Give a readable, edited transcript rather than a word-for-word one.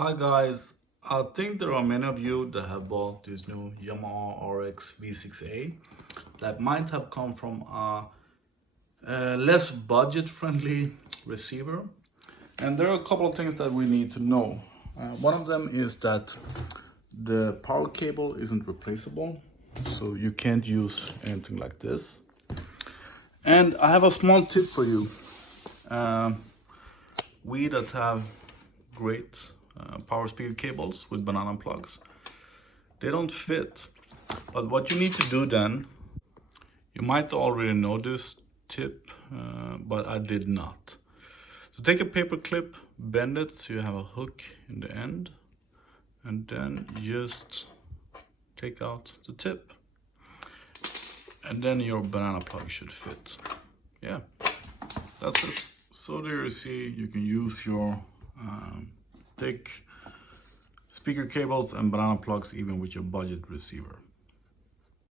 Hi guys, I think there are many of you that have bought this new Yamaha RX-V6A that might have come from a less budget-friendly receiver. And there are a couple of things that we need to know. One of them is that the power cable isn't replaceable, so you can't use anything like this. And I have a small tip for you. We that have great power speaker cables with banana plugs, they don't fit. But what you need to do then, you might already know this tip, but I did not. So take a paper clip, bend it so you have a hook in the end, and then just take out the tip. And then your banana plug should fit. Yeah, that's it. So there you see, you can use your thick speaker cables and banana plugs even with your budget receiver.